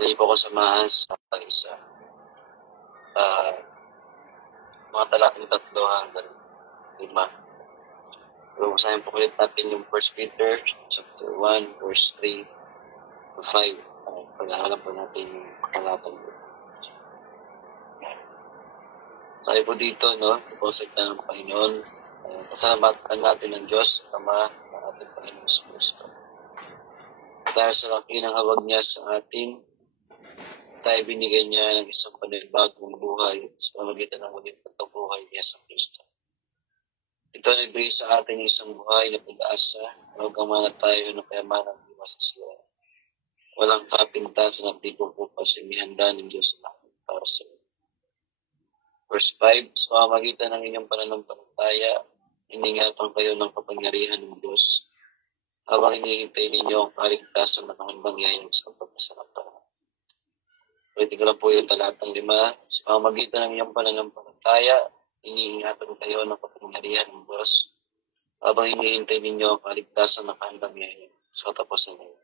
Muli po ako samahan sa isa. Mga talatang 3 hanggang 5. So, basahin po ulit natin yung 1 Peter chapter 1, verse 3 to 5. Pag-aaralan po natin yung talatang ito. Sabi po dito, no? Ito po sa salita ng Panginoon. Pasalamatan natin ng Diyos, Ama, ng ating Panginoon sa Kristo. Dahil sa laki ng habag niya sa atin, tayo binigay niya ng isang panibagong buhay sa pamamagitan ng muling pagkabuhay niya sa Kristo. Ito nagbigay sa atin isang buhay na pag-asa, magkamana tayo ng kayamanan ng masasira. Walang kapintasan at di po po pasimihanda ng Diyos na para sa iyo. Verse 5, sa pamamagitan ng inyong pananampalataya, iningatan kayo ng kapangyarihan ng Diyos habang hinihintay ninyo ang kaligtasan ng handang yayin sa pagpasarap. Pwede ko lang po yung talatang 5. Sa pamamagitan ng inyong pananampalataya, iniingatan kayo ng kapangyarihan ng Diyos habang hinihintay ninyo ang kaligtasan ng handang yayin sa katapusan ng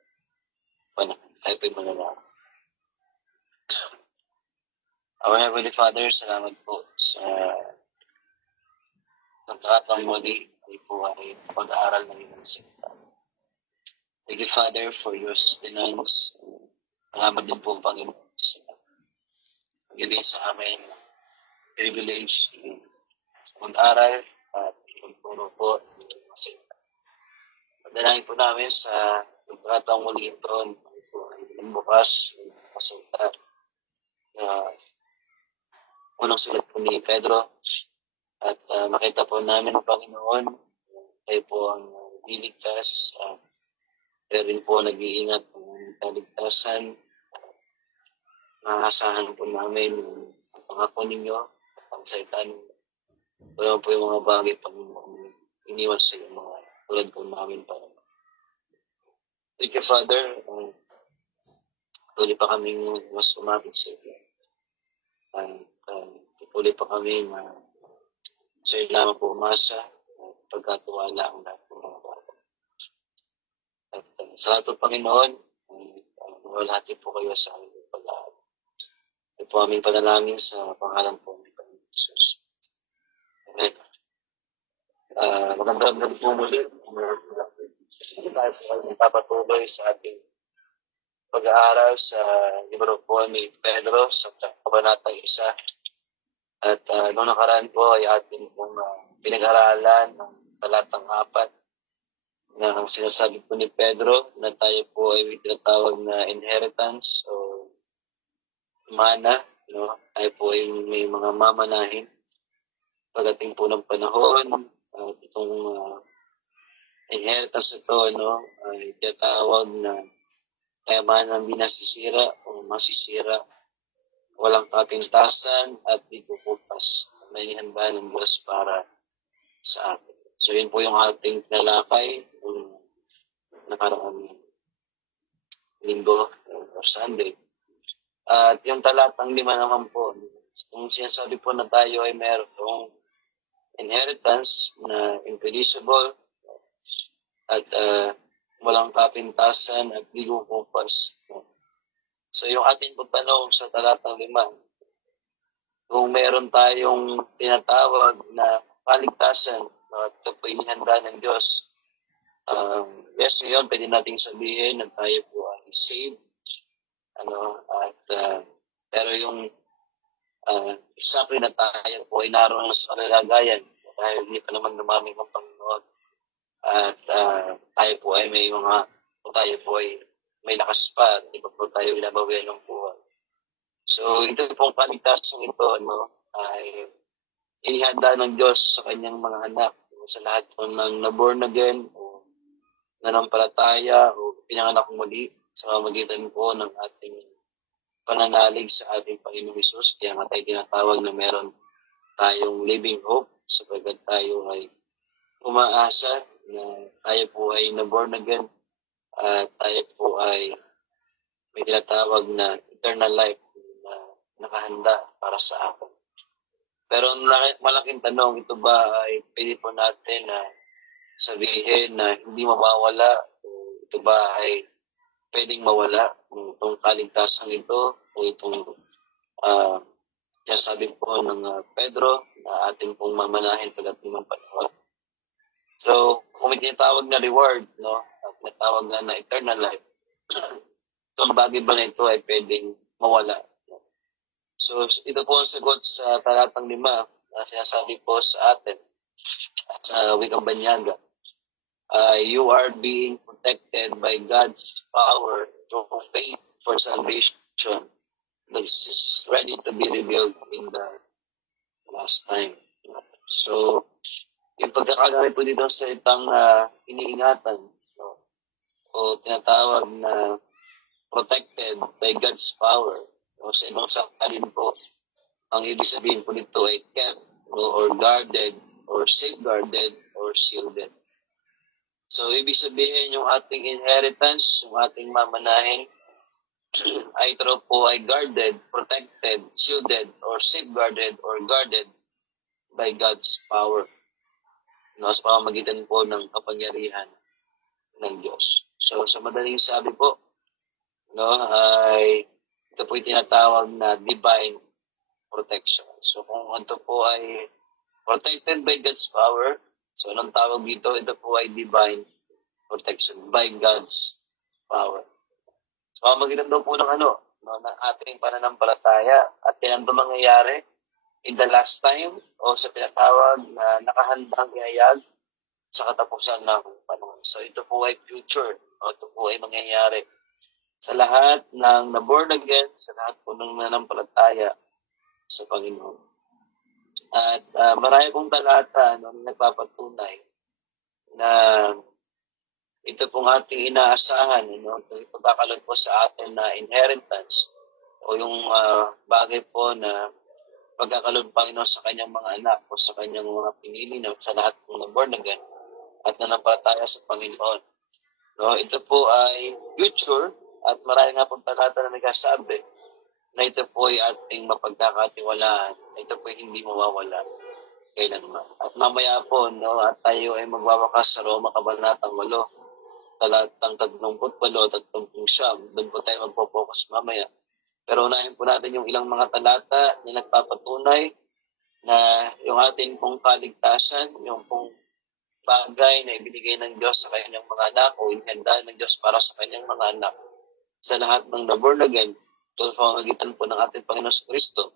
panahon. Tayo po'y manalangin. Our Heavenly Father, salamat po sa nagkakataong muli ay po ay pag-aaral ng iyong salita. Thank you, Father, for your sustenance. Salamat din po, Panginoon, sa pag-ibig sa amin privilege mag-aral at magturo po ng iyong salita. Padalangin po namin sa nagkakataong muli ito ay bukas ng salita na unang sulat po ni Pedro at makita po namin ang Panginoon tayo po ang liligtas pero rin po nag-iingat ng kaligtasan. Maasahan po namin ang pangako ninyo ang salita ninyo. Wala po yung mga bagay pang iniwan sa iyo mga tulad po namin para. Thank you, Father. Tuloy pa kaming mas umapit sa iyo. Tuloy pa kami na sa iyo lamang po umasa at pagkatuwala ang lahat ng mga bagay. At sa ato, Panginoon, nawalhati po kayo sa aming pag-aaral. Ito po aming panalangin sa pangalan po ng Panginoon Jesus. Amen. Magandang gabi po muli. Tayo po magpapatuloy sa ating pag-aaral sa libro po ni Pedro sa kabanatang 1. At noong nakaraan po ay ating pong pinag-aralan ng talatang 4 na ang sinasabi po ni Pedro na tayo po ay may tinatawag na inheritance o mana. No? Tayo po ay may mga mamanahin pagdating po ng panahon. Itong inheritance ito ay tinatawag na kayamanan ng binasisira o masisira, walang kapintasan at di pupupas na inihanda ng Diyos para sa atin. So yun po yung ating tinalakay ng nakaraang linggo or Sunday. At yung talatang 5 naman po, kung sinasabi po na tayo ay mayroong inheritance na imperishable at walang kapintasan at di pupupas. So yung ating pagtanong sa talatang 5, kung meron tayong tinatawag na kaligtasan at kapinihanda ng Diyos, yes, yun, pwede nating sabihin na tayo po ay saved. Pero yung exactly na tayo po ay naroon sa kalagayan dahil hindi pa naman dumaming ang Panginoon. At tayo po ay may may lakas pa, di ba po tayo inabawian ng buhay. So, ito pong kaligtasan ito, ay inihanda ng Diyos sa kanyang mga anak. Sa lahat po ng na-born again, o nanampalataya, o pinanganak muli, sa pamamagitan po ng ating pananalig sa ating Panginoong Hesus. Kaya nga tayo tinatawag na meron tayong living hope, sapagkat tayo ay umaasa na tayo po ay na-born again, at tayo po ay may tinatawag na eternal life na nakahanda para sa akin. Pero malaking tanong, ito ba ay pwede po natin na sabihin na hindi mawawala? O ito ba ay pwedeng mawala? itong kaligtasan ito o itong sabi po ng Pedro na ating pong mamanahin pagdating ng panahon. So, kung may tinatawag na reward, no, at tinatawag na eternal life, itong bagay ba na ito ay pwedeng mawala? So, ito po ang sagot sa talatang 5 na sinasabi po sa atin sa Wikang Banyaga. You are being protected by God's power through faith for salvation that is ready to be revealed in the last time. So, yung pagkakagamit po dito sa itang iniingatan, no, o tinatawag na protected by God's power, o sa ibang sakalin po, ang ibig sabihin po nito ay kept, or guarded, or safeguarded, or shielded. So, ibig sabihin yung ating inheritance, yung ating mamanahin, ay ito po ay guarded, protected, shielded, or safeguarded, or guarded by God's power. No, sa pamamagitan po ng kapangyarihan ng Diyos. So, sa madaling sabi po, no, ay ito po yung tinatawag na divine protection. So, kung ito po ay protected by God's power, so anong tawag dito? Ito po ay divine protection by God's power. So, magitan daw po ng no, ng ating pananampalataya at yan ang mangyayari in the last time o sa pinatawag na nakahandang ihayag sa katapusan ng panahon. So, ito po ay future o ito po ay mangyayari sa lahat ng na-born again, sa lahat po ng nanampalataya sa Panginoon. At marami pong talata no, nagpapatunay na ito pong ating inaasahan, no, yung pagkakalod po sa atin na inheritance o yung bagay po na pagkakalod Panginoon sa kanyang mga anak o sa kanyang mga pinili na sa lahat ng na-born again at nanampalataya sa Panginoon. No, ito po ay future at marami nga pong talata na nagsasabi na ito po ay ating mapagkakatiwalaan, na ito po ay hindi mawawala kailanman. At mamaya po, no, at tayo ay magwawakas sa Roma Kabanatang 8, talatang 38 at 39. Doon po tayo magpo-focus mamaya. Pero unahin po natin yung ilang mga talata na nagpapatunay na yung ating pong kaligtasan, yung pong bagay na ibinigay ng Diyos sa kanyang mga anak o inihanda ng Diyos para sa kanyang mga anak sa lahat ng na-born again, tulad sa pamamagitan po ng ating Panginoon Kristo,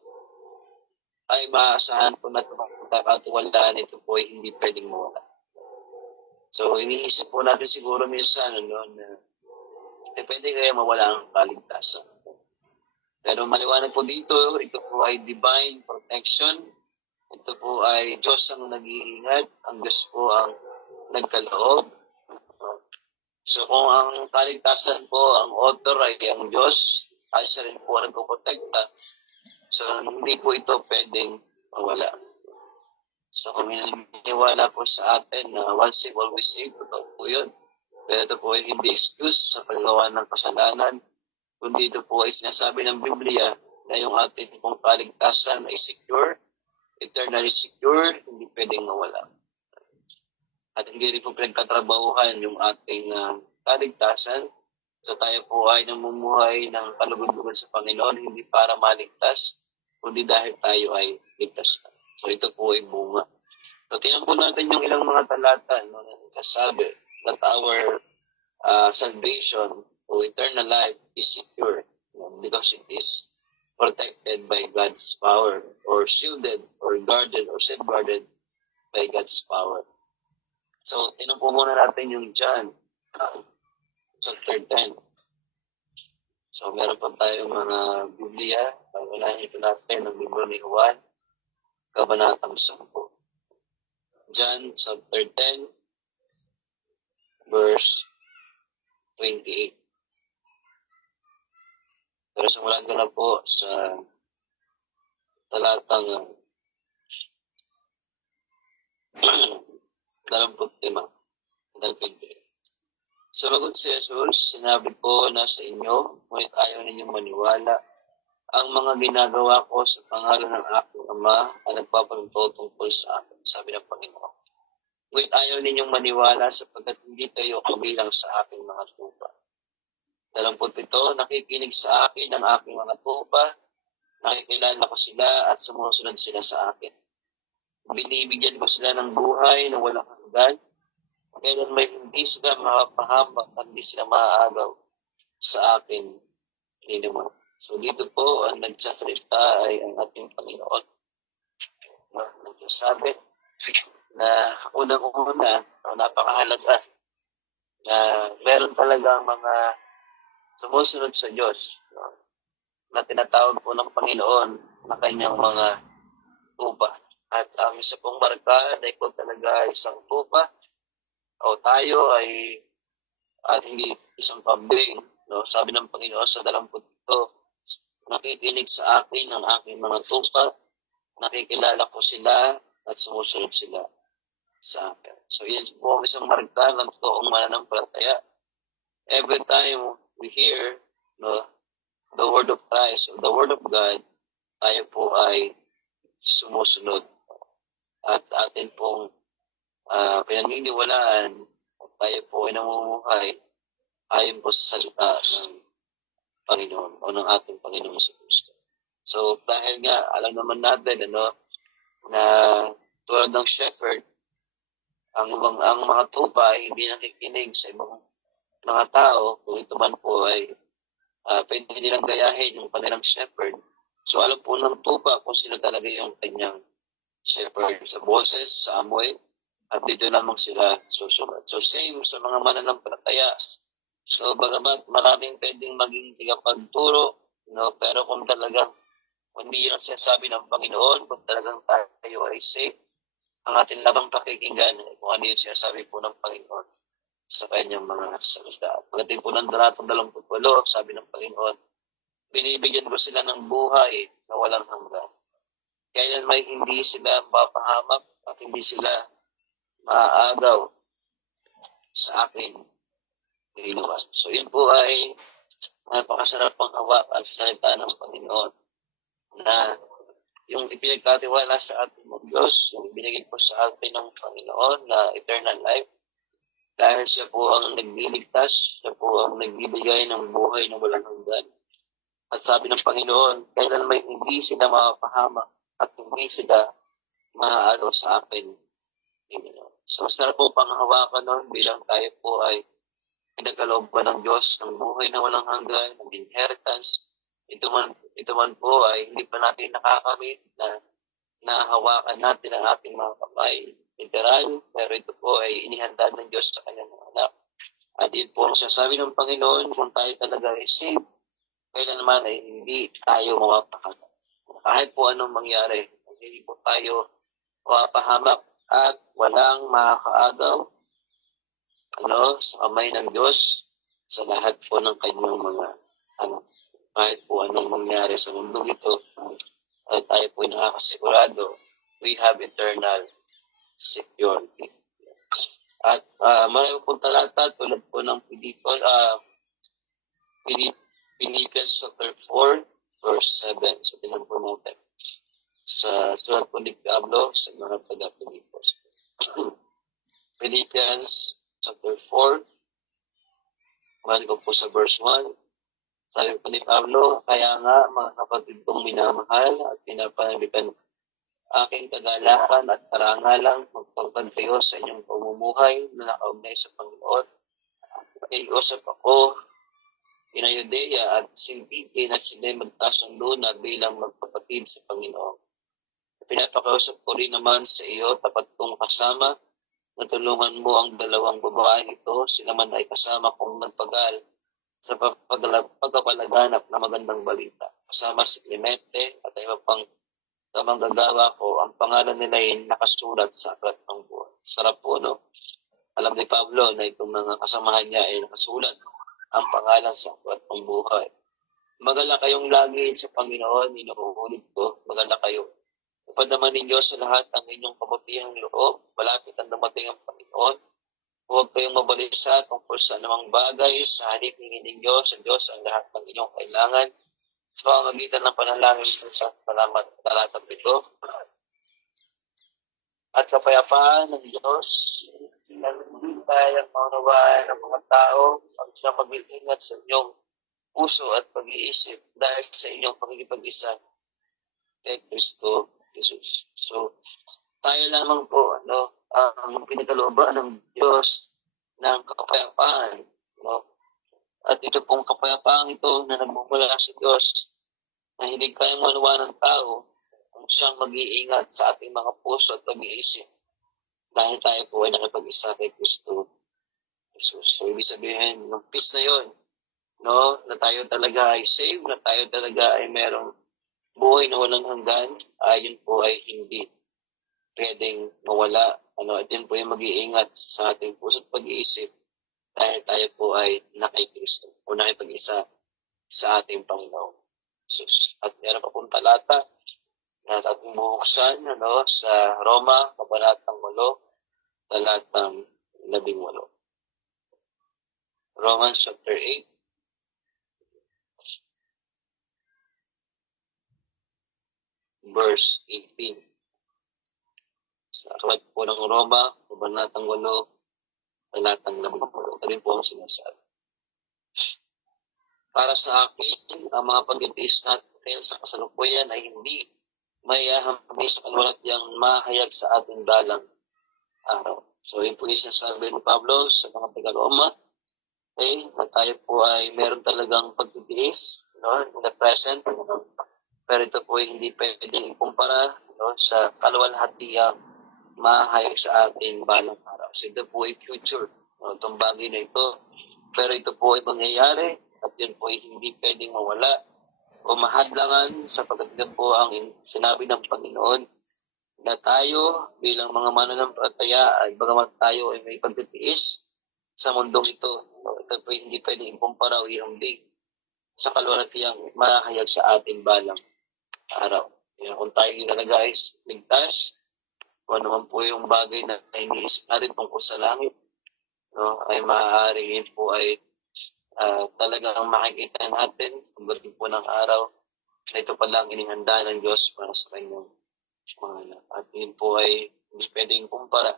ay maaasahan po na pagkakatiwalaan ito po ay hindi pwedeng mawala. So, iniisip po natin siguro minsan na pwede kaya mawala ang kaligtasan. Pero maliwanag po dito, ito po ay divine protection. Ito po ay Diyos ang nag-iingat. Ang Diyos po ang nagkaloob. So, kung ang kaligtasan po, ang author ay ang Diyos, ay siya rin po ang nagpoprotekta. So, hindi po ito pwedeng mawala. So, kung minaniwala po sa atin na once saved, always saved, totoo po yun. Pero ito po ay hindi excuse sa paggawa ng kasalanan. Kundi ito po ay sinasabi ng Biblia na yung ating pong kaligtasan ay secure, eternally secure, hindi pwedeng mawala. At hindi rin po pinagtatrabahuhan yung ating kaligtasan. So tayo po ay namumuhay ng kalugod-lugod sa Panginoon, hindi para maligtas, kundi dahil tayo ay ligtas na. So ito po ay bunga. So tingnan po natin yung ilang mga talata no, na nagsasabi that our salvation o eternal life is secure because it is protected by God's power or shielded or guarded or safeguarded by God's power. So tingnan po muna natin yung John chapter 10. So meron pa tayong mga Biblia. Pag-unahin po natin ang libro ni Juan, Kabanatang 10. John chapter 10, verse 28. Pero simulan ko na po sa talatang 25. Sumagot si Jesus, sinabi ko na sa inyo, ngunit ayaw ninyong maniwala. Ang mga ginagawa ko sa pangalan ng aking Ama ay nagpapaluto tungkol sa akin, sabi ng Panginoon. Ngunit ayaw ninyong maniwala sapagkat hindi kayo kabilang sa aking mga tupa. 27, nakikinig sa akin ang aking mga tupa, nakikilala ko sila at sumusunod sila sa akin. Binibigyan ko sila ng buhay na walang hanggan, kailan may hindi sila makapahamak, hindi sila maaagaw sa akin. So dito po, ang nagsasalita ay ang ating Panginoon. Nagsasabi na unang-una, napakahalaga na meron talaga mga sumusunod sa Diyos, no? Na tinatawag po ng Panginoon na kanyang mga tupa. At ang isa pong marka na ikaw talaga isang tupa o tayo ay at hindi isang kambing. No? Sabi ng Panginoon sa 27, nakikinig sa akin ang aking mga tupa, nakikilala ko sila at sumusunod sila sa akin. So yan po ang isang marka ng totoong mananampalataya. Every time we hear, no, the word of Christ, the word of God, tayo po ay sumusunod. At atin pong pinaniniwalaan, tayo po ay namumuhay ayon po sa salita ng Panginoon o ng ating Panginoon sa Kristo. So dahil nga, alam naman natin, na tulad ng shepherd, ang mga tupa ay hindi nakikinig sa ibang mga tao, kung ito man po ay pwede nilang gayahin yung kanilang shepherd. So alam po ng tupa kung sino talaga yung kanyang shepherd sa boses, sa amoy, at dito lamang sila susunod. So same sa mga mananampalataya. So bagamat maraming pwedeng maging tigapagturo, pero kung talagang hindi yung sinasabi ng Panginoon, kung talagang tayo ay safe, ang ating labang pakikinggan kung ano yung sinasabi po ng Panginoon sa kanyang mga salita. Pagdating po ng talatang 28, sabi ng Panginoon, binibigyan ko sila ng buhay na walang hanggan. Kailan may hindi sila mapahamak at hindi sila maaagaw sa akin. So yun po ay napakasarap pang hawakan sa salita ng Panginoon na yung ipinagkatiwala sa ating ng Diyos, yung binigay po sa atin ng Panginoon na eternal life, dahil siya po ang nagliligtas, siya po ang nagbibigay ng buhay na walang hanggan. At sabi ng Panginoon, kailan may hindi sila mapahamak at hindi sila maaagaw sa akin. So, sarap po panghawakan nun bilang tayo po ay pinagkalooban ng Diyos ng buhay na walang hanggan, ng inheritance. Ito man po ay hindi pa natin nakakamit na nahawakan natin ang ating mga kamay. Literal, pero ito po ay inihanda ng Diyos sa kanyang mga anak. At yun po ang sasabi ng Panginoon, kung tayo talaga ay saved, kailan naman ay hindi tayo mapapahamak. Kahit po anong mangyari, hindi po tayo mapapahamak at walang makakaagaw sa kamay ng Diyos sa lahat po ng kanyang mga kahit po anong mangyari sa mundo ito, at tayo po ay nakakasigurado, we have eternal security. At marami pong talata tulad po ng Philippians chapter 4, verse 7. So, tinan po natin sa sulat po ni Pablo sa mga taga-Pilipos. Philippians chapter 4, mahal ko po sa verse 1. Sabi po ni Pablo, kaya nga mga kapatid kong minamahal at pinapanabikan aking kagalakan at karangalang magpagpag kayo sa inyong pamumuhay na nakaugnay sa Panginoon. Nag-usap ako ina Judea at Sintique na sila magkasundo na bilang magkapatid sa Panginoon. Pinapakausap ko rin naman sa iyo, tapat kong kasama, natulungan mo ang dalawang babae ito, sila man ay kasama kong nagpagal sa pagpapalaganap na magandang balita. Kasama si Clemente at iba pang kamanggagawa ko, ang pangalan nila ay nakasulat sa aklat ng buhay. Sarap po, no? Alam ni Pablo na itong mga kasamahan niya ay nakasulat ang pangalan sa aklat ng buhay. Magala kayong lagi sa Panginoon, inuulit ko, magala kayo. Upad naman ninyo sa lahat ang inyong kabutihang loob, malapit ang dumating ang Panginoon. Huwag kayong mabalisa tungkol sa anumang bagay, sa halip ninyo sa Diyos ang lahat ng inyong kailangan. Sa pamamagitan ng panalangin sa salamat talatang ito. At kapayapaan ng Diyos, nagbibigay ang maunawaan ng mga tao ang siyang mag-ingat sa inyong puso at pag-iisip dahil sa inyong pakikipag-isa kay Kristo Jesus. So, tayo lamang po, ang pinakalooban ng Diyos ng kapayapaan, At ito pong kapayapaan ito na nagmumula sa Diyos na hindi kayang manuwa ng tao kung siyang mag-iingat sa ating mga puso at pag-iisip dahil tayo po ay nakipag-isa kay Kristo Jesus. So, ibig sabihin, yung peace na yun, na tayo talaga ay saved, na tayo talaga ay merong buhay na walang hanggan, yun po ay hindi pwedeng mawala. At yun po yung mag-iingat sa ating puso at pag-iisip dahil tayo po ay nakay Kristo o nakipag-isa sa ating Panginoon Jesus. At meron pa pong talata na ating bubuksan sa Roma, Kabanatang 8, talatang 18. Romans chapter 8, verse 18. Sa aklat po ng Roma, Kabanatang 8, talatang 18. Ito rin po ang sinasabi. Para sa akin, ang mga pag-itiis natin sa kasalukuyan ay hindi may hambay sa kalwalatyang mahayag sa ating dalang araw. So, yun po yung sinasabi ni Pablo sa mga taga-Roma. Okay, na tayo po ay meron talagang pagtitiis in the present. Pero ito po ay hindi pwedeng ikumpara sa kalwalhatiang mahayag sa ating balang araw. So, ito po ay future. Itong bagay na ito. Pero ito po ay mangyayari at yun po ay hindi pwedeng mawala o mahadlangan sapagkat ito po ang sinabi ng Panginoon na tayo bilang mga mananampalataya ay bagaman tayo ay may pagtitiis sa mundong ito. Ito po ay hindi pwedeng ikumpara o ihambing sa kalwalhatiang mahayag sa ating balang araw. Kung tayo talaga ay ligtas, kung naman po yung bagay na iniisip natin tungkol sa langit, ay maaaring yun po ay talagang makikita natin sa pagdating po ng araw na ito pala ang inihanda ng Diyos para sa kanyang mga anak. At yun po ay hindi pwedeng kumpara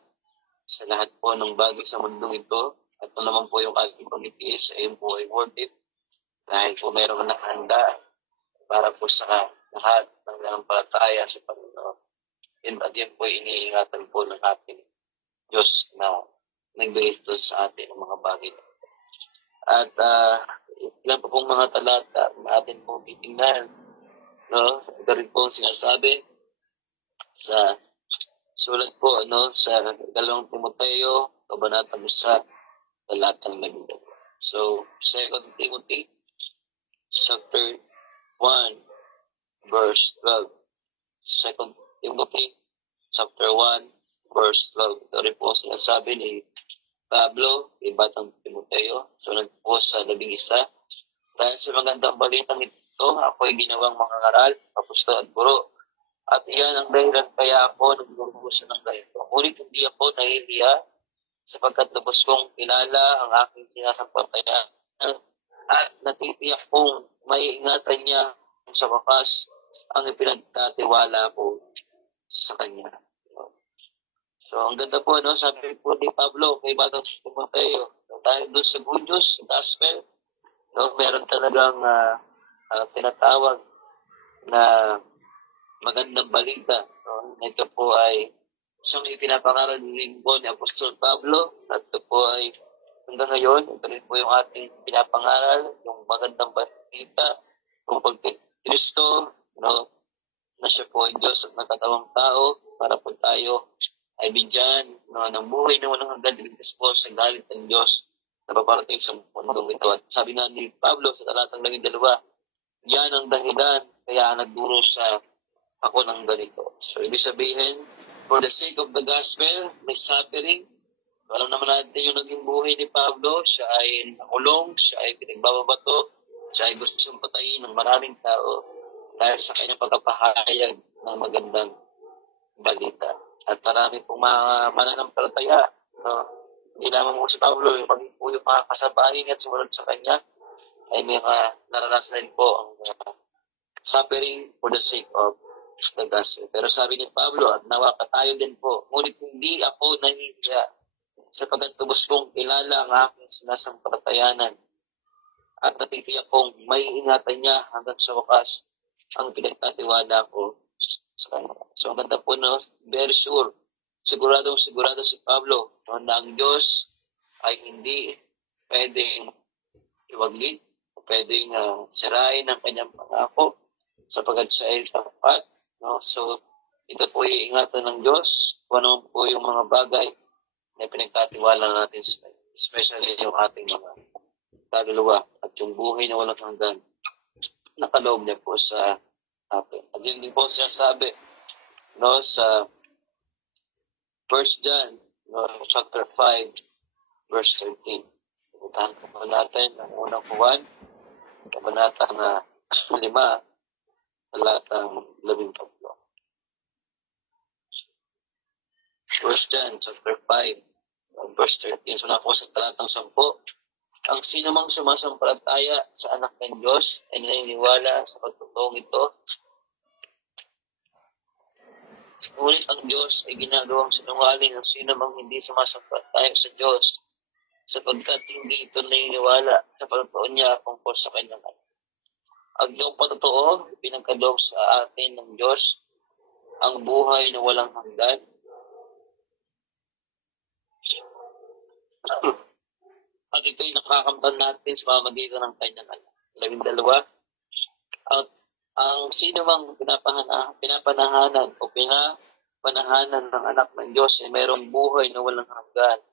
sa lahat po ng bagay sa mundong ito. At ito naman po yung ating pag-itiis, ayun po ay worth it dahil po mayroong nakahanda para po sa lahat ng nanampalataya sa Panginoon. At yun po ay iniingatan po ng ating Diyos na nagbigay ito sa atin ng mga bagay. At ilan pa pong mga talata na atin pong titingnan. Ito rin po ang sinasabi sa sulat po sa 2 Timoteo, Kabanatang 1, talatang 12. So, 2 Timothy, chapter 1, verse 12. 2 Timothy, chapter 1, verse 12. Ito rin po ang sinasabi ni Pablo, kay Batang Timoteo, sunod po sa 11. Dahil sa magandang balitang ito, ako ay ginawang mangangaral, apostol at guro. At iyan ang dahilan kaya ako nagdurusa ng ganito. Ngunit hindi ako nahihiya sapagkat lubos kong kilala ang aking sinasampatayan at natitiyak kong may ingatan niya sa wakas ang ipinagkatiwala ko sa kanya. So, ang ganda po, sabi po ni Pablo kay Batang Timoteo, dahil doon sa good news, gospel, meron talagang tinatawag na magandang balita. Ito po ay isang ipinapangaral din po ni Apostol Pablo, at ito po ay hanggang ngayon, ito rin po yung ating pinapangaral, yung magandang balita tungkol kay Kristo, na siya po ay Diyos at nagkatawang tao para po tayo ay bigyan ng buhay na walang hanggan, ligtas po sa galit ng Diyos na paparating sa mundong ito. At sabi nga ni Pablo sa talatang 12, yan ang dahilan kaya nagduro sa ako ng ganito. So, ibig sabihin, for the sake of the gospel, may suffering. Alam naman natin yung naging buhay ni Pablo. Siya ay nakulong, siya ay pinagbababato, siya ay gustong patayin ng maraming tao dahil sa kanyang pagkapahayag ng magandang balita. At marami pong mga mananampalataya. Hindi lamang po si Pablo, yung mga kasabahin at sumunod sa kanya, ay may mga naranasan din po ang suffering for the sake of the gospel. Pero sabi ni Pablo, at nawa ka tayo din po, ngunit hindi ako nahihiya sapagkat tubos kong kilala ang aking sinasampalatayanan at natitiyak kong may ingatan niya hanggang sa wakas ang pinagtatiwala ko sa kanya. So, ang ganda po, no? Very sure. Sigurado si Pablo, no, na ang Diyos ay hindi pwedeng iwaglit, pwedeng sirain ang kanyang pangako sapagkat siya ay tapat. No? So, ito po ay ingatan ng Diyos kung ano po yung mga bagay na pinagkatiwala natin sa kanya. Especially yung ating mga kaluluwa at yung buhay na walang hanggan nakaloob niya po sa atin. At yun din po siya sabi, no, sa 1 John, no, chapter 5, verse 13. Puntahan po natin ang unang Juan, kabanata na 5, talatang 13. 1 John, chapter 5, verse 13. So na po sa talatang 10. Ang sino mang sumasampalataya sa anak ng Diyos ay naniniwala sa pagtotoong ito. Ngunit ang Diyos ay ginagawang sinungaling ng sino mang hindi sumasampalataya sa Diyos, sapagkat hindi ito naniniwala sa pagtotoo niya tungkol sa kanyang anak. Ang iyong patotoo, pinagkaloob sa atin ng Diyos, ang buhay na walang hanggan. At ito'y nakakamtan natin sa pamamagitan ng kanyang anak. 12. At ang sino mang pinapanahanan o pinapanahanan ng anak ng Diyos ay mayroong buhay na walang hanggan.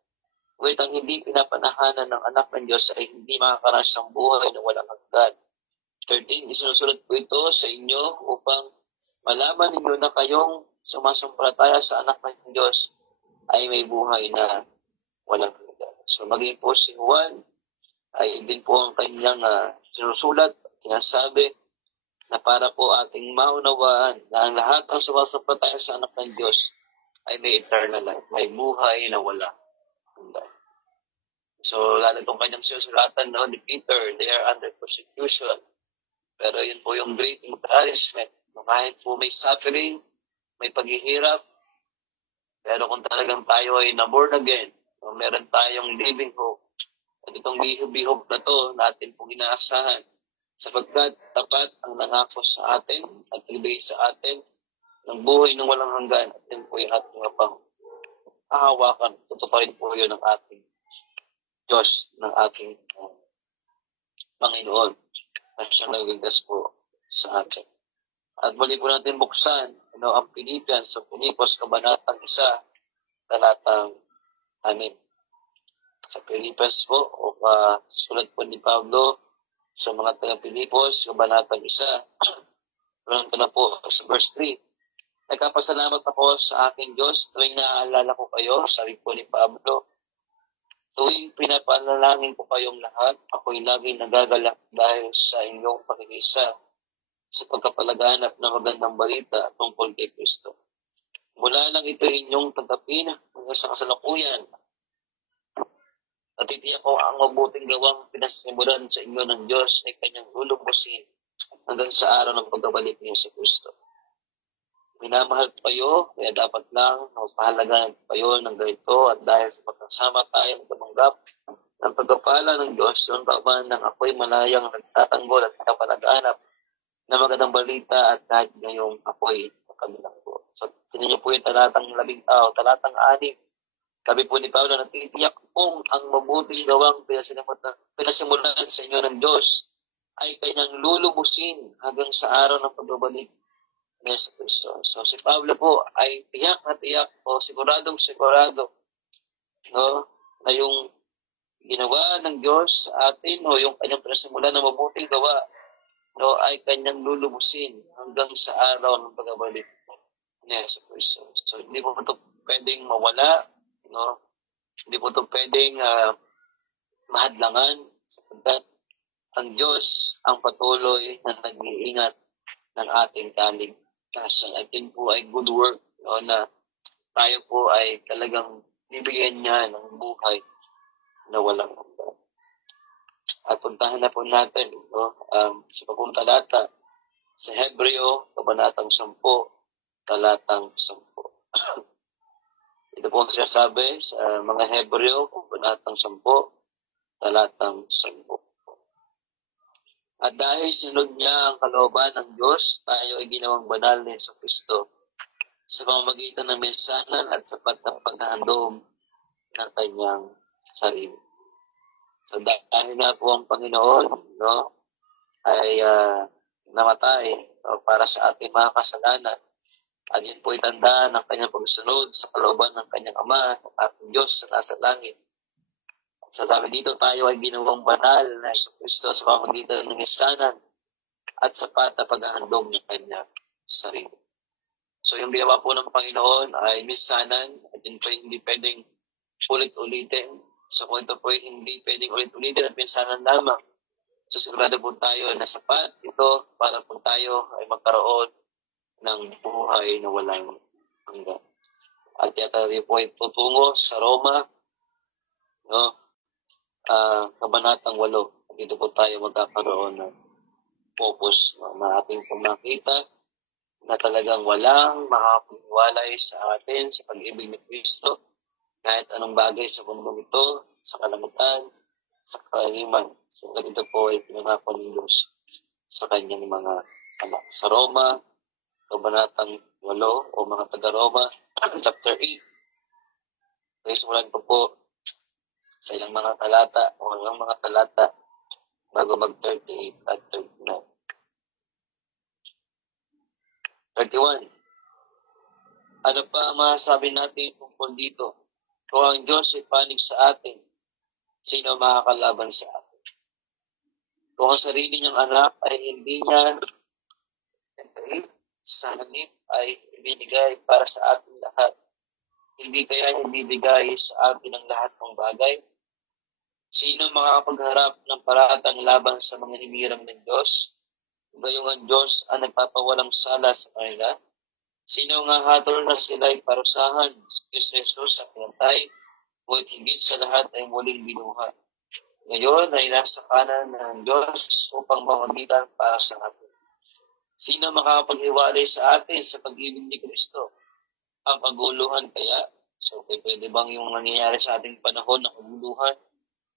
Ngunit ang hindi pinapanahanan ng anak ng Diyos ay hindi makakaranas ng buhay na walang hanggan. 13. Isinusulat po ito sa inyo upang malaman ninyo na kayong sumasampalataya sa anak ng Diyos ay may buhay na walang hanggan. So maging po si Juan ay din po ang kanyang sinusulat, sinasabi na para po ating maunawaan na ang lahat ng sumasampalataya sa anak ng Diyos ay may eternal life, may buhay na wala hanggan. So lalo itong kanyang sinusulatan, no, ni Peter, they are under persecution. Pero yun po yung great encouragement. Kahit po may suffering, may paghihirap, pero kung talagang tayo ay na-born again, so, meron tayong living hope. At itong living hope na to, natin pong inaasahan. Sapagkat tapat ang nangako sa atin at ibigay sa atin ng buhay ng walang hanggan. At yun po yung ating mga pang-ahawakan. Totoo pa rin po yun ng ating Diyos, ng ating Panginoon. At siyang nagigdas po sa atin. At muli po natin buksan ang Philippians sa Pilipos, kabanatang 1, talatang 6. Sa Philippians po, o sulat po ni Pablo sa mga taga-Pilipos, kabanatang 1, meron pa na po sa verse 3. Nagkapasalamat ako sa aking Diyos tuwing naaalala ko kayo, sabi po ni Pablo. Tuwing pinapanalangin ko kayong lahat, ako'y laging nagagalak dahil sa inyong pakikisa sa pagkapalaganap ng magandang balita tungkol kay Kristo. Mula lang ito inyong tanggapin hanggang sa kasalukuyan. Natitiyak ko ang mabuting gawang pinasimulan sa inyo ng Diyos ay kanyang lulubusin hanggang sa araw ng pagbabalik niya sa Kristo. Minamahal ko kayo, kaya dapat lang magpahalagaan kayo ng ganito at dahil sa pagkasama tayo tumanggap ng pagpapala ng Diyos, doon pa man nang ako'y malayang nagtatanggol at kapalaganap na magandang balita at kahit ngayong ako'y nakabilanggo. So, tinan niyo po yung talatang 10, talatang 6. Sabi po ni Pablo, natitiyak kung ang mabuting gawang pinasimulan sa inyo ng Diyos ay kanyang lulubusin hanggang sa araw ng pagbabalik ni Yesu Cristo. So si Pablo po ay tiyak na tiyak o siguradong sigurado, no, na yung ginawa ng Diyos sa atin o yung kanyang pinasimulan na mabuting gawa, no, ay kanyang lulubusin hanggang sa araw ng pagbabalik ni Yesu Cristo. So hindi po ito pwedeng mawala, no? Hindi po ito pwedeng mahadlangan sapagkat ang Diyos ang patuloy na nag-iingat ng ating kaligtasan. At yun po ay good work, no, na tayo po ay talagang bibigyan niya ng buhay na walang hanggan. At puntahan na po natin, no, sa pagpong talata sa Hebreo, kabanatang 10, talatang 10. Ito po ang sinasabi sa mga Hebreo, kabanatang 10, talatang 10. At dahil sinunod niya ang kalooban ng Diyos, tayo ay ginawang banal ni Jesucristo sa pamamagitan ng mensanan at sapat na paghahandog ng kanyang sarili. So dahil nga po ang Panginoon, no, ay namatay para sa ating mga kasalanan, at yun po itanda ng kanyang pagsunod sa kalooban ng kanyang Ama, ng ating Diyos sa nasa langit. So sabi dito, tayo ay ginawang banal na Jesucristo sa pamamagitan ng mensanan at sapat na paghahandog ng kanyang sarili. So yung ginawa po ng Panginoon ay mensanan, at yun po hindi pwedeng ulit-ulitin. So kung ito po hindi pwedeng ulit-ulitin at mensanan lamang, so sigurado po tayo na sapat ito para po tayo ay magkaroon ng buhay na walang hanggan. At yata rin po ay tutungo sa Roma, no, Kabanatang 8. Dito po tayo magkakaroon ng focus na ating pumakita na talagang walang makapaghiwalay sa atin sa pag-ibig ni Kristo, kahit anong bagay sa mundong ito, sa kalangitan, sa kalaliman. So, ganito po ay pinangako ng Diyos sa kanyang mga anak. Sa Roma, Kabanatang 8 o mga taga-Roma, chapter 8. So, simulan ko po sa ilang mga talata o ilang mga talata bago mag-38 at 39. 31. Ano pa ang masasabi natin tungkol dito? Kung ang Diyos ay panig sa atin, sino makakalaban sa atin? Kung ang sarili niyang anak ay hindi niya sa hanip ay ibinigay para sa atin lahat, hindi kaya ibibigay sa atin ang lahat ng bagay? Sino makakapagharap ng paratang laban sa mga hinirang ng Diyos? Gayong ang Diyos ang nagpapawalang sala sa kanila. Sino nga hatol na sila'y parusahan, si Jesus sa pinatay, ngunit higit sa lahat ay muling binuhay. Ngayon ay nasa kanan ng Diyos upang mamagitan para sa atin. Sino makakapaghiwalay sa atin sa pag-ibig ni Kristo? Ang kaguluhan kaya? So, pwede bang yung nangyayari sa ating panahon ng kaguluhan?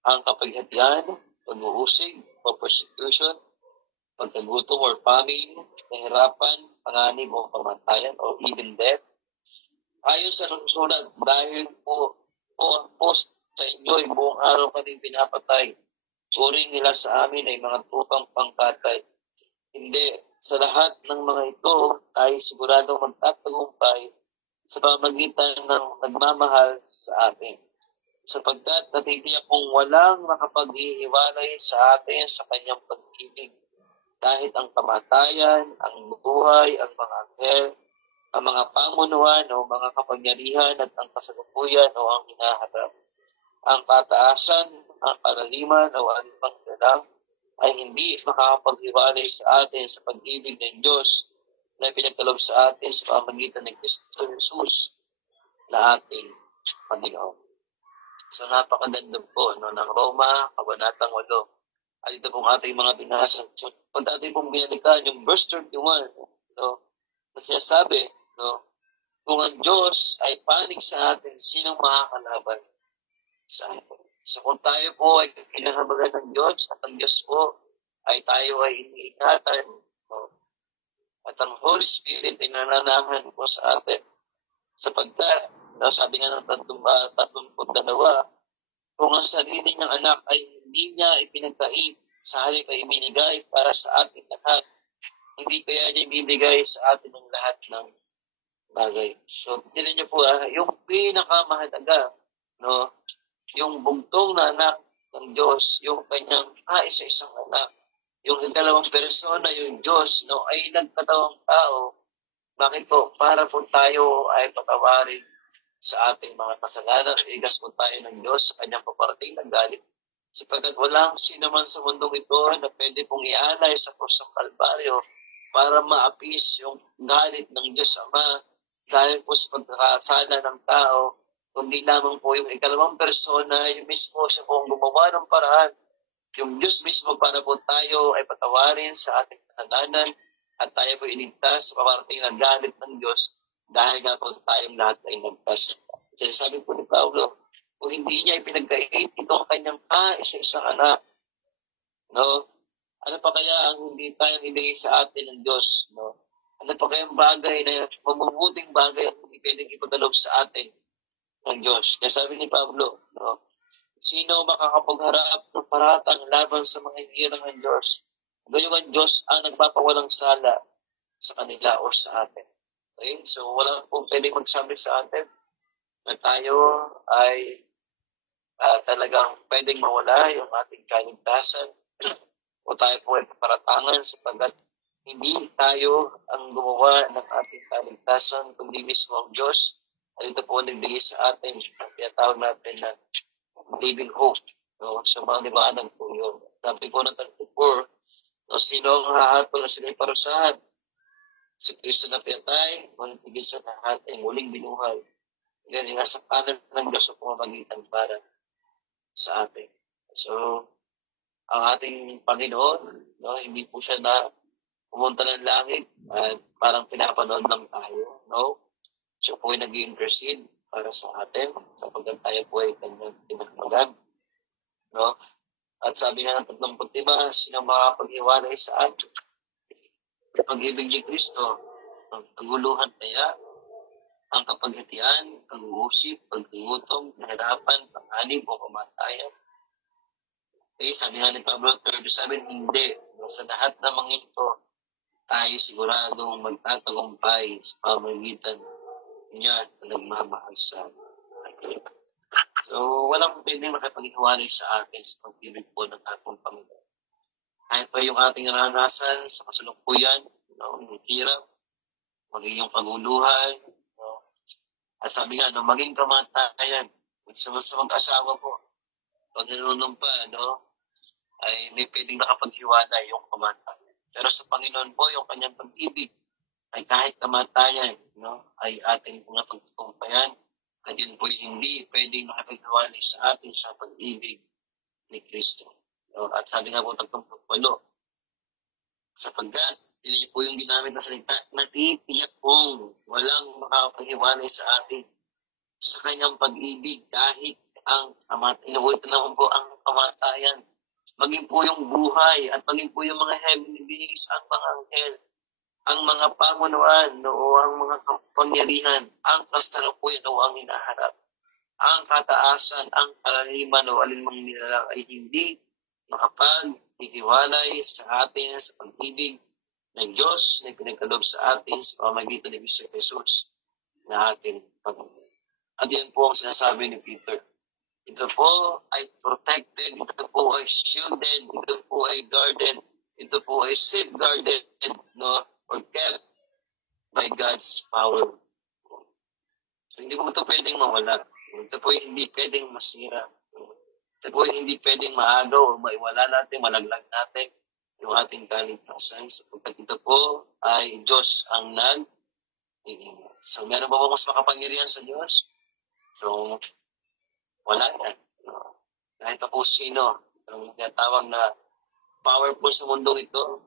Ang kapaghatian, pag-uusig, o persecution, pagkagutom or famine, kahirapan, panganib o kamatayan, or even death. Ayon sa susulat, dahil po sa inyo ay buong araw kaming pinapatay. Turing nila sa amin ay mga tupang pangkatay. Hindi, sa lahat ng mga ito, tayo siguradong magtatagumpay sa pamagitan ng nagmamahal sa atin. Sapagkat natitiyak kong walang makapaghihiwalay sa atin sa kanyang pag-ibig. Kahit ang kamatayan, ang buhay, ang mga anghel, ang mga pamunuan o mga kapangyarihan at ang kasalukuyan o ang hinaharap, ang kataasan, ang kalaliman o anumang dalang ay hindi makakapaghiwalay sa atin sa pag-ibig ng Diyos na pinagkaloob sa atin sa pamamagitan ng Kristo Jesus na ating Panginoon. So napakaganda po ng Roma, Kabanatang 8. At ito pong ating mga binasa. So, pag ating pong binalikan, yung verse 31, na sinasabi, kung ang Diyos ay panig sa atin, sinong makakalaban sa atin? So kung tayo po ay kinahabagan ng Diyos, at ang Diyos po ay tayo ay iniingatan, at ang Holy Spirit ay nananahan po sa atin, sapagkat, sabi nga ng 32, kung ang sarili niyang anak ay hindi niya ipinagkait, sa halip ay ibinigay para sa atin lahat, hindi kaya niya ibibigay sa atin ang lahat ng bagay. So, tinan niyo po, yung pinakamahalaga, yung bugtong na anak ng Diyos, yung kanyang isa-isang anak, yung dalawang persona, yung Diyos, ay nagkatawang tao. Bakit po? Para po tayo ay patawarin sa ating mga kasalanan, igas po tayo ng Diyos sa kanyang paparating na galit. Sapagkat walang sino man sa mundong ito na pwede pong ialay sa krus ng Kalbaryo para maapis yung galit ng Diyos Ama dahil po sa pagkakasala ng tao, kundi lamang po yung ikalawang persona, yung mismo siya pong gumawa ng paraan, yung Diyos mismo para po tayo ay patawarin sa ating kasalanan at tayo po iligtas sa paparating na galit ng Diyos dahil nga po tayong lahat ay nagpas. Sabi po ni Pablo, kung hindi niya ipinagkait itong kanyang isa-isang anak, Ano pa kaya ang hindi tayo ibigay sa atin ng Diyos? No? Ano pa kaya ang bagay na mabubuting bagay ang hindi pwedeng ipagkaloob sa atin ng Diyos? Kaya sabi ni Pablo, no? Sino makakapagharap ng paratang laban sa mga hinihiling ng Diyos? Gayong ang Diyos ang nagpapawalang sala sa kanila o sa atin. Okay? So, wala pong pwedeng magsabi sa atin na tayo ay talagang pwedeng mawala yung ating kaligtasan o tayo po ay paparatangan sapagkat hindi tayo ang gumawa ng ating kaligtasan kundi mismo ang Diyos. At ito po nagbigay sa atin ang tinatawag natin na living hope. No? So, mga liwanag po yun. Sabi po ng 34, no, sino ang hahatol na sila parusahan? Si Kristo na pinatay, ngunit higit sa lahat ay muling binuhay. Ganyan, nasa kanan ng Diyos sa pumamagitan para sa atin. So, ang ating Panginoon, no, hindi po siya na pumunta ng langit at parang pinapanood lang tayo. No? Siya po ay nag-intercede para sa atin sapagkat tayo po ay kanyang pinagmagan. No? At sabi nga ng 35, sino makapaghiwalay sa atin? Pag-ibig ni Kristo, ang kaguluhan kaya, ang kapaghatian, pag-uusip, paggutom, kahirapan, panganib o kamatayan. Okay, sabi nga ni Pablo 37, hindi. Sa lahat ng mga ito, tayo siguradong magtatagumpay sa pamamagitan niya na nagmamahal sa atin. So, walang pwedeng makipaghiwalay sa atin sa pag-ibig po ng ating Panginoon. Kahit pa yung ating naranasan sa kasalukuyan, yung hirap, maging yung paguluhan, at sabi nga, maging kamatayan, sa mag-asawa po, pag nanunumpa, ay may pwedeng nakapaghiwalay yung kamatayan. Pero sa Panginoon po, yung kanyang pag-ibig, ay kahit kamatayan, ay ating mga pagtutumpayan, at yun po hindi pwedeng nakapaghiwalay sa atin sa pag-ibig ni Kristo. At sabi nga po, 38, sapagkat sila po yung ginamit na salita, natitiyak pong walang makapaghiwalay sa atin sa kanyang pag-ibig kahit ang inuulit naman po ang kamatayan. Maging po yung buhay at maging po yung mga heavenly beings, ang mga anghel, ang mga pamunuan o ang mga kapangyarihan, ang kasalukuyan o ang hinaharap, ang kataasan, ang kalaliman o alinmang nilalang ay hindi makapaghiwalay sa atin sa pag-ibig ng Diyos na pinagkaloob sa atin sa pamamagitan ni Kristo Jesus na ating Panginoon. At yan po ang sinasabi ni Peter. Ito po ay protected, ito po ay shielded, ito po ay guarded, ito po ay safeguarded, or kept by God's power. So, hindi po ito pwedeng mawala. Ito po ay hindi pwedeng masira. Ito po ay hindi pwedeng maagaw o maiwala natin, malaglag natin yung ating kaligtasan. Sapagkat ito po ay Diyos ang nag-iingat. So, meron ba mas makapangyarihan sa Diyos? So, wala yan. Kahit pa po sino, ang tinatawag na powerful sa mundong ito,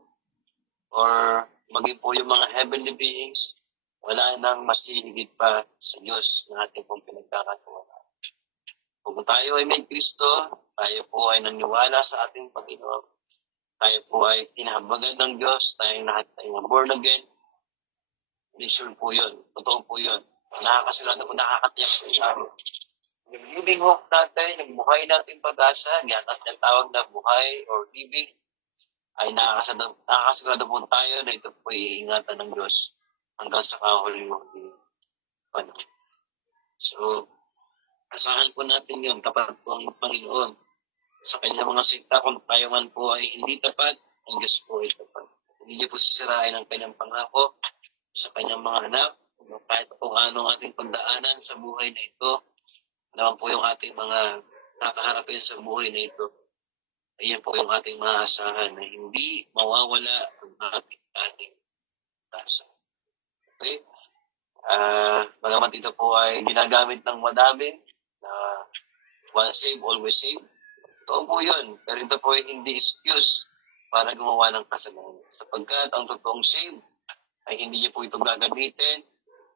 or maging po yung mga heavenly beings, wala nang masihigit pa sa Diyos na ating pong pinagkakatiwalaan. Kung tayo ay may Kristo, tayo po ay naniwala sa ating Panginoon, tayo po ay tinahabagan ng Diyos, tayong lahat ay born again, make sure po yun, totoo po yun. Nakakasigurado po, nakakatiyak po sa amin. Yung living hope natin, yung buhay natin pag-asa, yan at yung tawag na buhay or living, ay nakakasigurado po tayo na ito po iingatan ng Diyos hanggang sa kahuling panahon. So, asahan po natin yun, tapat po ang Panginoon. Sa kanyang mga sikta, kung tayo man po ay hindi tapat, ang Diyos po ay tapat. Hindi niyo po sisirain ang kanyang pangako sa kanyang mga anak, kahit kung anong ating pagdaanan sa buhay na ito, naman po yung ating mga nakaharapin sa buhay na ito. Ayan po yung ating maasahan na hindi mawawala ang ating tasa. Okay? Bagamat ito po ay ginagamit ng madami na once saved, always saved. Totoo po yun. Pero ito po ay hindi excuse para gumawa ng kasalanan. Sapagkat ang totoong saved ay hindi niyo po ito gagamitin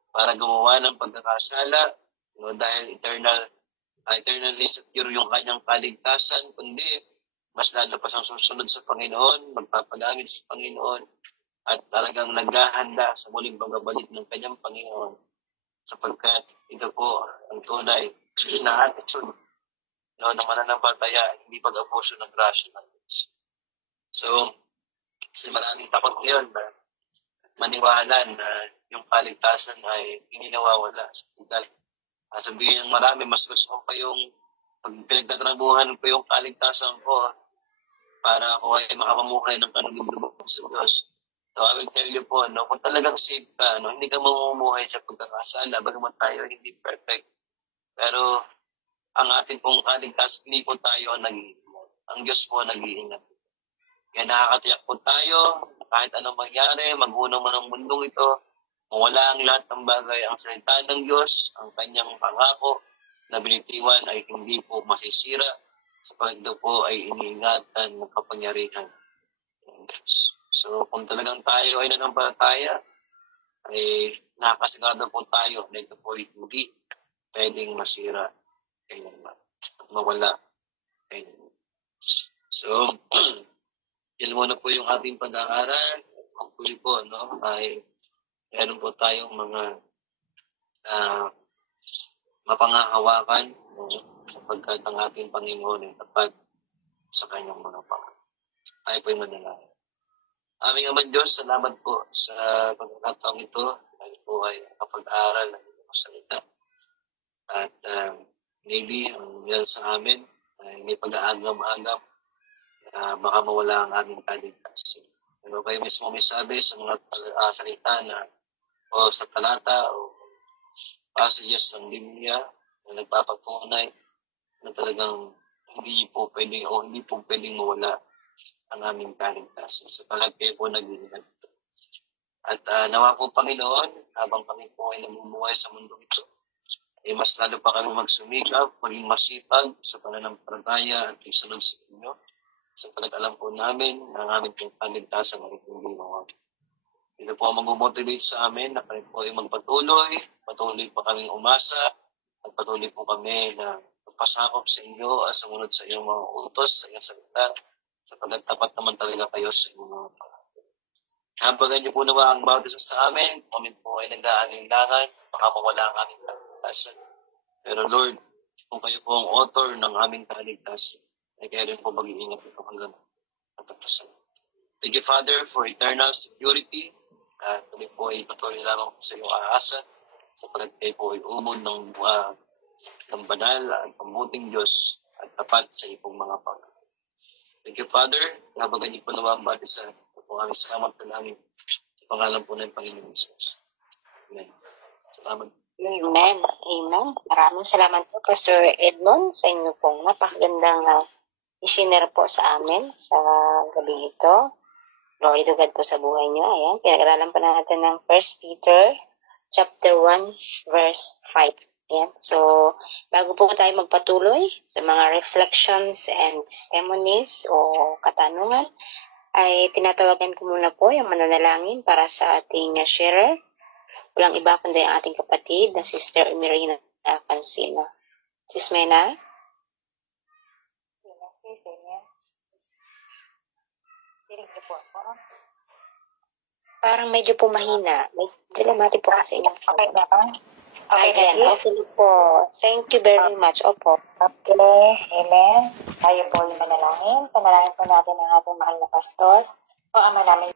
para gumawa ng pagkakasala dahil eternally secure yung kanyang kaligtasan, kundi mas lalo pa siyang susunod sa Panginoon, magpapagamit sa Panginoon, at talagang naghahanda sa muling pagbabalik ng kanyang Panginoon, sapagkat ito po ang tunay na attitude ng mananampalataya, hindi pag-abuso ng grasya ng Diyos. So, kasi maraming takot ngayon na maniwala na yung kaligtasan ay hindi nawawala. Sapagkat sabihin ng marami, mas gusto ko pa yung pag pinagtatrabuhan ko yung kaligtasan ko para ako ay makamamuhay ng panagibubok sa Diyos. So, I will tell you po, kung talagang safe ka, hindi ka mamumuhay sa pagkakasala, bagaman tayo hindi perfect. Pero, ang ating pong kaligtasan, hindi po tayo nag-iingat. Ang Diyos po nag-iingat. Kaya nakakatiyak po tayo, kahit anong mangyari, magunaw man ang mundong ito, mawala ang lahat ng bagay, ang salita ng Diyos, ang kanyang pangako, na binitiwan ay hindi po masisira, sapagkat ito po ay iniingatan ng kapangyarihan ng Diyos. So, kung talagang tayo ay nanampalataya, ay nakasigurado po tayo na ito po ay hindi pwedeng masira kailanman at mawala kailanman. So, yan muna po yung ating pag-aaral. At hopefully po, ay meron po tayong mga mapangahawakan, sapagkat ang ating Panginoon ay tapat sa kanyang mga pangalan. Tayo po yung manalangin. Aming Ama Diyos, salamat po sa pagkakataong ito. Tayo po ay kapag-aaral ng iyong salita. At maybe, ang yan sa amin, ay may pag-aagam-agam, baka mawala ang aming kaligtasan. Pero kayo mismo may sabi sa mga salita na o sa talata o passages ng Biblia na nagpapatunay na talagang hindi po pwedeng mawala ang aming kaligtasan. Sa palagay po nag-iingat ito. At nawa po Panginoon, habang kami po ay namumuhay sa mundo ito, ay mas lalo pa kami magsumikap, maging masipag sa pananampalataya at isunod sa inyo. Sapagkat alam po namin na ang aming pong kaligtasan ay hindi mawala. Ito po ang mag-motivate sa amin na kami po ay magpatuloy, patuloy pa kaming umasa, at patuloy po kami na magpasakop sa inyo at sumunod sa iyong mga utos, sa iyong salita, sapagkat tapat naman talaga kayo sa inyong mga pangalan. Hampagan niyo po naman ang bawat isa sa amin, kami po ay nag-aalinlangan, baka mawala ang aming kaligtasan. Pero Lord, kung kayo po ang author ng aming kaligtasan, ay kayo rin po mag-iingat ito hanggang katapusan. Thank you, Father, for eternal security. At kami po ay patuloy lamang sa iyong aasa, sapagkat kayo po ay umod ng banal at pambuting Diyos at tapat sa iyong mga pangalan. Thank you, Father. Habagan niyo po naman bati sa aming salamat na namin sa pangalan po ng Panginoon Jesus. Amen. Salamat. Amen. Amen. Maraming salamat po, Pastor Edmond, sa inyo pong napakagandang i-share po sa amin sa gabi ito. Glory to God po sa buhay niyo. Ayan, pinag-aralan pa natin ng 1 Peter chapter 1, verse 5. Ayan. So, bago po tayo magpatuloy sa mga reflections and testimonies o katanungan, ay tinatawagan ko muna po yung mananalangin para sa ating sharer. Walang iba kundi ang ating kapatid na Sister Emerina Cancina. Sis Mena? Sis Mena? Dinig niyo po ako. Parang medyo po mahina. May dilemati po kasi inyong phone. Okay ba? Okay, Ayan, okay po. Thank you very much. Opo. Okay, amen. Tayo po yung manalangin. Panalangin po natin ang ating mahal na pastor. O ama namin